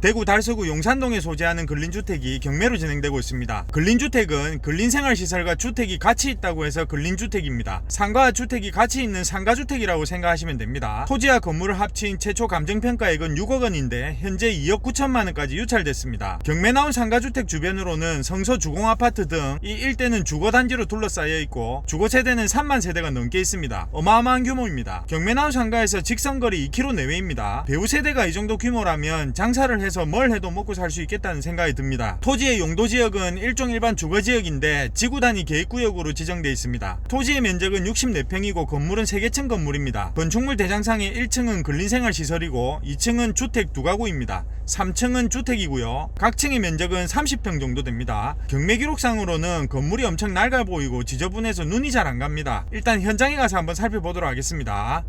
대구 달서구 용산동에 소재하는 근린주택이 경매로 진행되고 있습니다. 근린주택은 근린생활시설과 주택이 같이 있다고 해서 근린주택입니다. 상가와 주택이 같이 있는 상가주택이라고 생각하시면 됩니다. 토지와 건물을 합친 최초 감정평가액은 6억 원인데 현재 2억 9천만 원까지 유찰됐습니다. 경매 나온 상가주택 주변으로는 성서 주공아파트 등 이 일대는 주거단지로 둘러싸여 있고 주거세대는 3만 세대가 넘게 있습니다. 어마어마한 규모입니다. 경매 나온 상가에서 직선거리 2km 내외입니다. 배우 세대가 이 정도 규모라면 장사를 해서 뭘 해도 먹고 살 수 있겠다는 생각이 듭니다. 토지의 용도지역은 일종 일반 주거지역인데 지구단위 계획구역으로 지정되어 있습니다. 토지의 면적은 64평이고 건물은 3개층 건물입니다. 건축물 대장상의 1층은 근린생활시설이고 2층은 주택 2가구입니다. 3층은 주택이고요. 각 층의 면적은 30평 정도 됩니다. 경매 기록상으로는 건물이 엄청 낡아 보이고 지저분해서 눈이 잘 안 갑니다. 일단 현장에 가서 한번 살펴보도록 하겠습니다.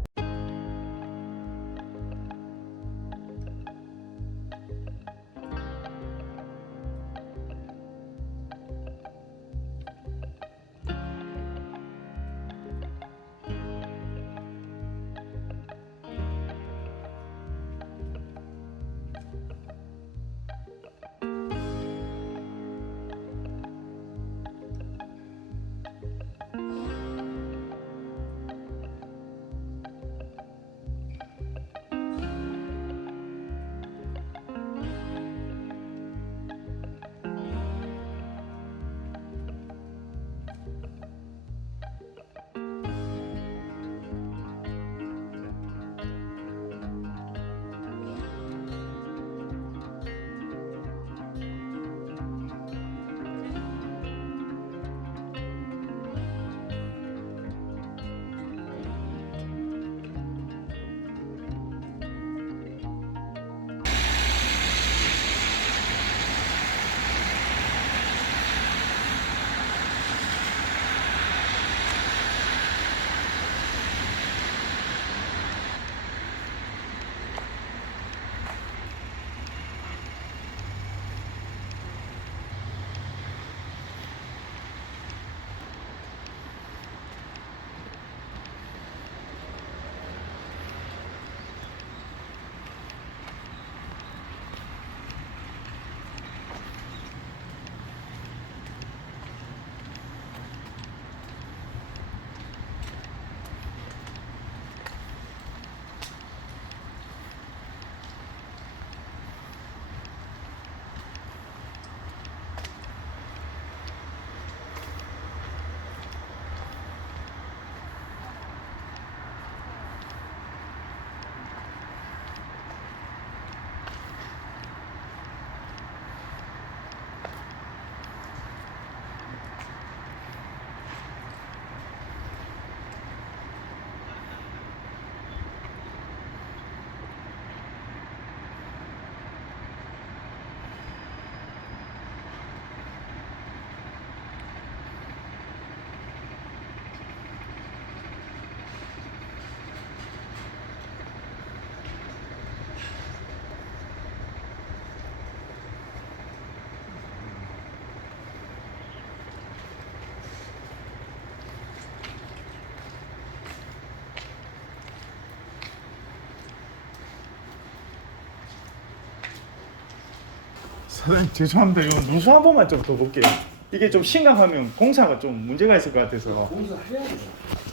사장님 죄송합니다. 이거 누수 한 번만 좀 더 볼게요. 이게 좀 심각하면 공사가 좀 문제가 있을 것 같아서. 공사해야죠.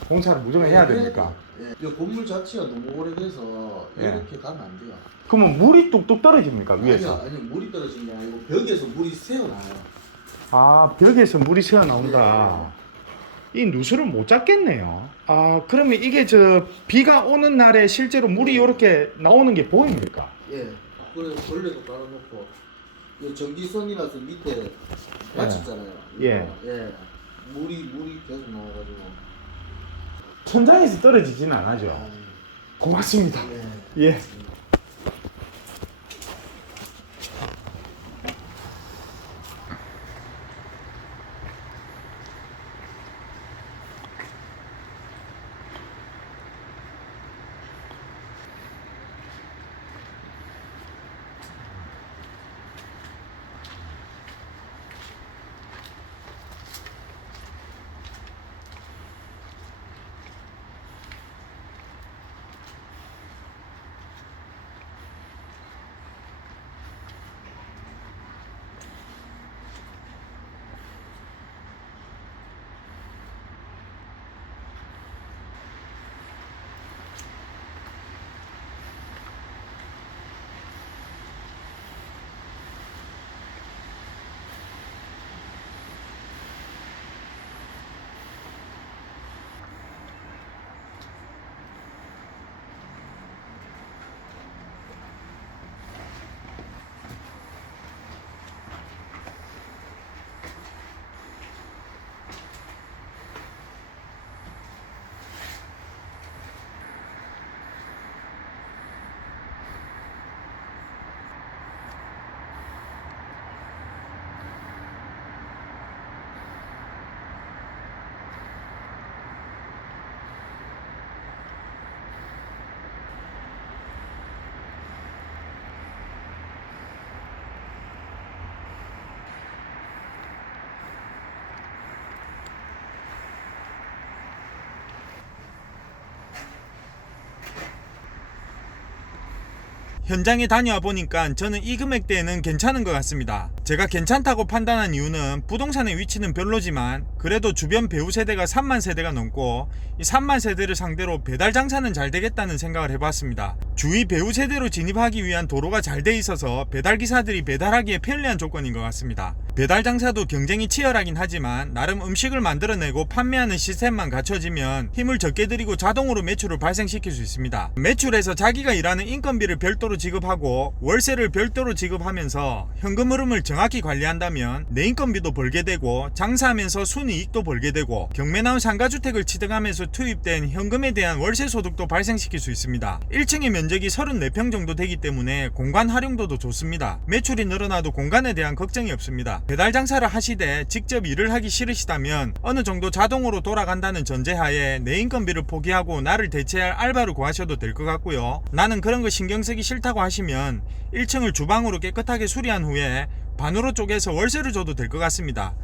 공사를 무조건 해야 됩니까? 예. 이 건물 자체가 너무 오래돼서 예. 이렇게 가면 안 돼요. 그러면 물이 뚝뚝 떨어집니까 위에서? 아니요, 물이 떨어진 게 아니고 벽에서 물이 새어나와요. 아, 벽에서 물이 새어 나온다. 이 누수를 못 잡겠네요. 아, 그러면 이게 저 비가 오는 날에 실제로 물이 이렇게 나오는 게 보입니까? 예. 그래서 벌레도 깔아놓고 이 전기선이라서 밑에 닫혔잖아요. 예. 예. 물이 계속 나와가지고. 천장에서 떨어지지는 않아죠. 아, 고맙습니다. 예. 예. 현장에 다녀와 보니까 저는 이 금액대에는 괜찮은 것 같습니다. 제가 괜찮다고 판단한 이유는 부동산의 위치는 별로지만 그래도 주변 배우 세대가 3만 세대가 넘고 이 3만 세대를 상대로 배달 장사는 잘 되겠다는 생각을 해봤습니다. 주위 배우 세대로 진입하기 위한 도로가 잘 돼 있어서 배달 기사들이 배달하기에 편리한 조건인 것 같습니다. 배달 장사도 경쟁이 치열하긴 하지만 나름 음식을 만들어내고 판매하는 시스템만 갖춰지면 힘을 적게 들이고 자동으로 매출을 발생시킬 수 있습니다. 매출에서 자기가 일하는 인건비를 별도로 지급하고 월세를 별도로 지급하면서 현금 흐름을 정확히 관리한다면 내 인건비도 벌게 되고 장사하면서 순이익도 벌게 되고 경매 나온 상가주택을 취득하면서 투입된 현금에 대한 월세 소득도 발생시킬 수 있습니다. 1층의 면적이 34평 정도 되기 때문에 공간 활용도도 좋습니다. 매출이 늘어나도 공간에 대한 걱정이 없습니다. 배달 장사를 하시되 직접 일을 하기 싫으시다면 어느 정도 자동으로 돌아간다는 전제하에 내 인건비를 포기하고 나를 대체할 알바를 구하셔도 될 것 같고요. 나는 그런 거 신경 쓰기 싫다고 하시면 1층을 주방으로 깨끗하게 수리한 후에 반으로 쪼개서 월세를 줘도 될 것 같습니다.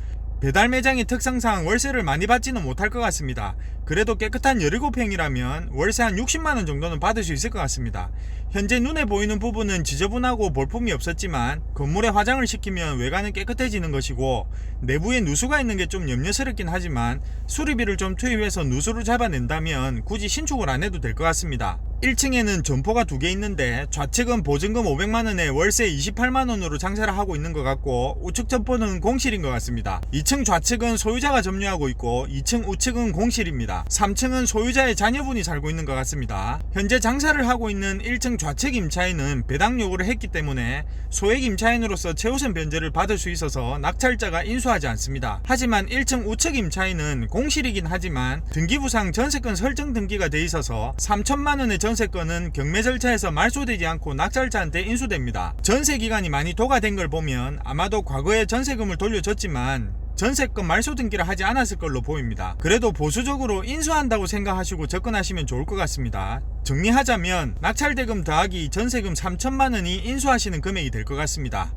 배달 매장의 특성상 월세를 많이 받지는 못할 것 같습니다. 그래도 깨끗한 17평이라면 월세 한 60만원 정도는 받을 수 있을 것 같습니다. 현재 눈에 보이는 부분은 지저분하고 볼품이 없었지만 건물에 화장을 시키면 외관은 깨끗해지는 것이고 내부에 누수가 있는 게 좀 염려스럽긴 하지만 수리비를 좀 투입해서 누수를 잡아낸다면 굳이 신축을 안 해도 될 것 같습니다. 1층에는 점포가 2개 있는데 좌측은 보증금 500만원에 월세 28만원으로 장사를 하고 있는 것 같고 우측 점포는 공실인 것 같습니다. 2층 좌측은 소유자가 점유하고 있고 2층 우측은 공실입니다. 3층은 소유자의 자녀분이 살고 있는 것 같습니다. 현재 장사를 하고 있는 1층 좌측 임차인은 배당 요구를 했기 때문에 소액 임차인으로서 최우선 변제를 받을 수 있어서 낙찰자가 인수하지 않습니다. 하지만 1층 우측 임차인은 공실이긴 하지만 등기부상 전세권 설정 등기가 돼 있어서 3천만원의 전세권은 경매 절차에서 말소되지 않고 낙찰자한테 인수됩니다. 전세 기간이 많이 도가된 걸 보면 아마도 과거에 전세금을 돌려줬지만 전세권 말소 등기를 하지 않았을 걸로 보입니다. 그래도 보수적으로 인수한다고 생각하시고 접근하시면 좋을 것 같습니다. 정리하자면 낙찰대금 더하기 전세금 3천만원이 인수하시는 금액이 될 것 같습니다.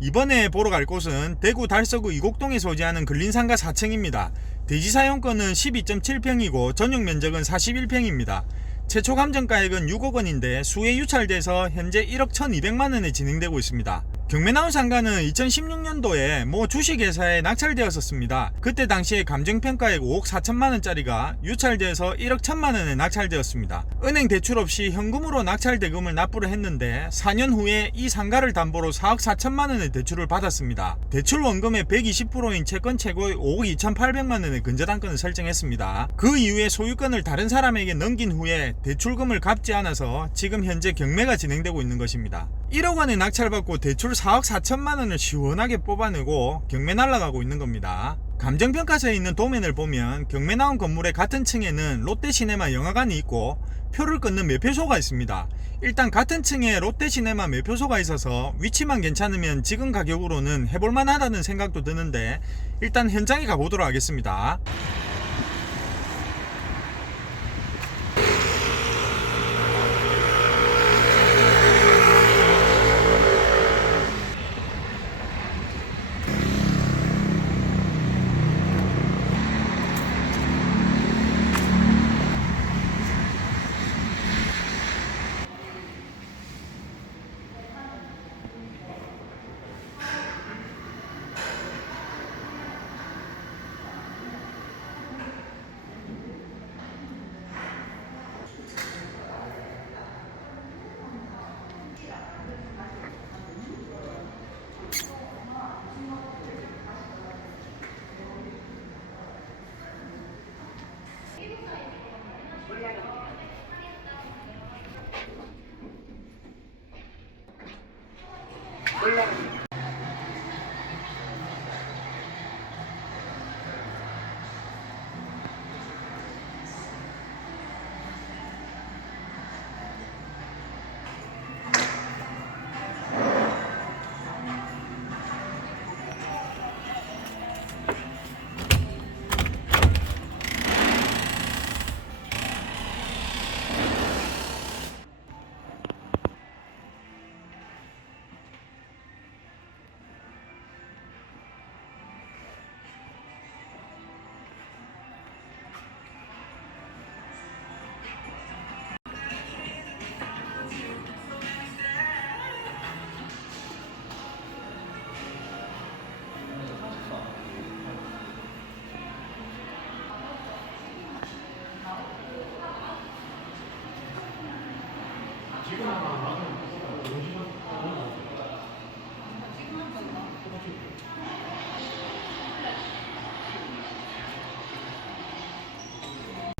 이번에 보러 갈 곳은 대구 달서구 이곡동에 소재하는 근린상가 4층입니다. 대지 사용권은 12.7평이고 전용 면적은 41평입니다. 최초 감정가액은 6억 원인데 수혜 유찰돼서 현재 1억 1200만원에 진행되고 있습니다. 경매 나온 상가는 2016년도에 모 주식회사에 낙찰되었었습니다. 그때 당시에 감정평가액 5억 4천만원짜리가 유찰돼서 1억 1000만원에 낙찰되었습니다. 은행 대출 없이 현금으로 낙찰대금을 납부를 했는데 4년 후에 이 상가를 담보로 4억 4천만원의 대출을 받았습니다. 대출 원금의 120%인 채권 최고의 5억 2800만원의 근저당권을 설정했습니다. 그 이후에 소유권을 다른 사람에게 넘긴 후에 대출금을 갚지 않아서 지금 현재 경매가 진행되고 있는 것입니다. 1억 원에 낙찰받고 대출 4억 4천만원을 시원하게 뽑아내고 경매 날아가고 있는 겁니다. 감정평가서에 있는 도면을 보면 경매 나온 건물의 같은 층에는 롯데시네마 영화관이 있고 표를 끊는 매표소가 있습니다. 일단 같은 층에 롯데시네마 매표소가 있어서 위치만 괜찮으면 지금 가격으로는 해볼만 하다는 생각도 드는데 일단 현장에 가보도록 하겠습니다.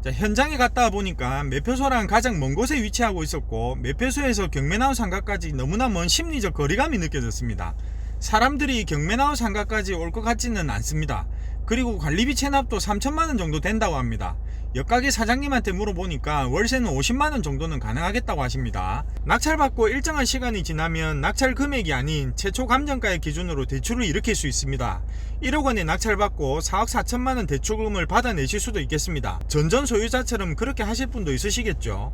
자, 현장에 갔다 보니까 매표소랑 가장 먼 곳에 위치하고 있었고 매표소에서 경매나우 상가까지 너무나 먼 심리적 거리감이 느껴졌습니다. 사람들이 경매나우 상가까지 올 것 같지는 않습니다. 그리고 관리비 체납도 3천만원 정도 된다고 합니다. 옆가게 사장님한테 물어보니까 월세는 50만원 정도는 가능하겠다고 하십니다. 낙찰받고 일정한 시간이 지나면 낙찰 금액이 아닌 최초 감정가의 기준으로 대출을 일으킬 수 있습니다. 1억원에 낙찰받고 4억 4천만원 대출금을 받아내실 수도 있겠습니다. 전전 소유자처럼 그렇게 하실 분도 있으시겠죠.